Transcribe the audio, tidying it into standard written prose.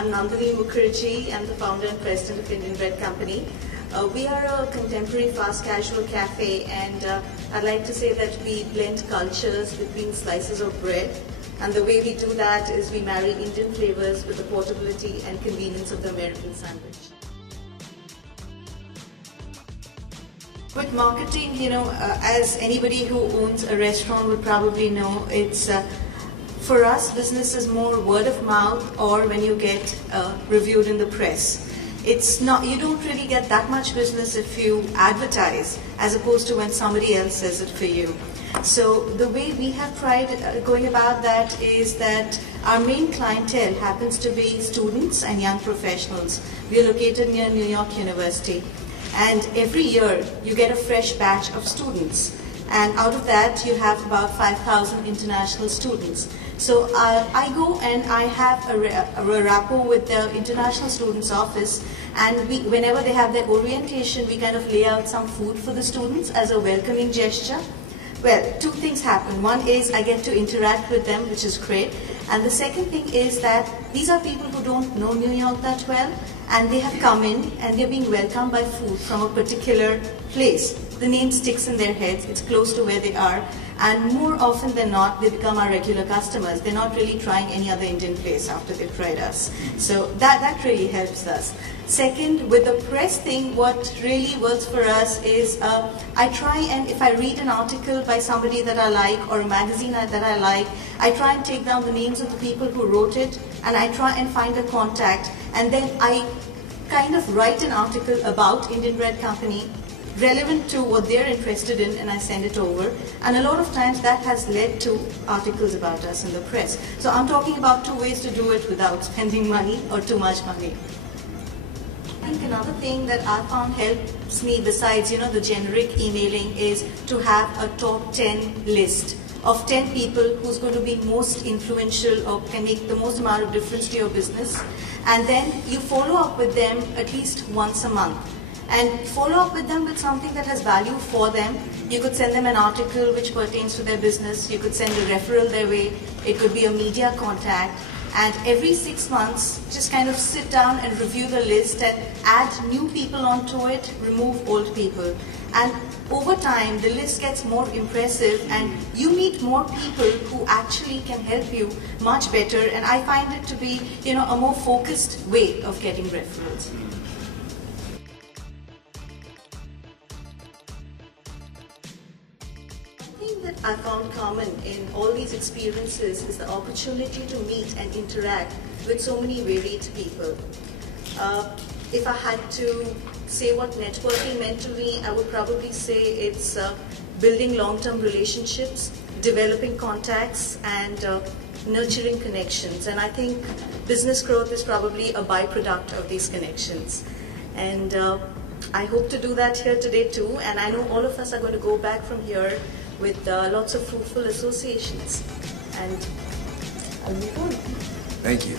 I'm Nandini Mukerjee. I'm the founder and president of Indian Bread Company. We are a contemporary fast casual cafe, and I'd like to say that we blend cultures between slices of bread. And the way we do that is we marry Indian flavors with the portability and convenience of the American sandwich. With marketing, as anybody who owns a restaurant would probably know, it's for us, business is more word of mouth or when you get reviewed in the press. It's not, you don't really get that much business if you advertise as opposed to when somebody else says it for you. So the way we have tried going about that is that our main clientele happens to be students and young professionals. We are located near New York University, and every year you get a fresh batch of students, and out of that you have about 5,000 international students. So I go and I have a rapport with the international students office, and whenever they have their orientation, we kind of lay out some food for the students as a welcoming gesture. Well, two things happen. One is I get to interact with them, which is great. And the second thing is that these are people who don't know New York that well, and they have come in and they're being welcomed by food from a particular place. The name sticks in their heads, it's close to where they are, and more often than not, they become our regular customers. They're not really trying any other Indian place after they've tried us. So that really helps us. Second, with the press thing, what really works for us is I try and if I read an article by somebody that I like or a magazine that I like, I try and take down the names of the people who wrote it, and I try and find a contact, and then I kind of write an article about Indian Bread Company relevant to what they're interested in, and I send it over. And a lot of times that has led to articles about us in the press. So I'm talking about two ways to do it without spending money or too much money. I think another thing that I found helps me besides, the generic emailing is to have a top 10 list of 10 people who's going to be most influential or can make the most amount of difference to your business. And then you follow up with them at least once a month. And follow up with them with something that has value for them. You could send them an article which pertains to their business. You could send a referral their way. It could be a media contact. And every 6 months, just kind of sit down and review the list and add new people onto it, remove old people. And over time, the list gets more impressive and you meet more people who actually can help you much better. And I find it to be, a more focused way of getting referrals. The thing that I found common in all these experiences is the opportunity to meet and interact with so many varied people. If I had to say what networking meant to me, I would probably say it's building long-term relationships, developing contacts, and nurturing connections. And I think business growth is probably a byproduct of these connections. And I hope to do that here today too, and I know all of us are going to go back from here with lots of fruitful associations. And I'll move on. Thank you.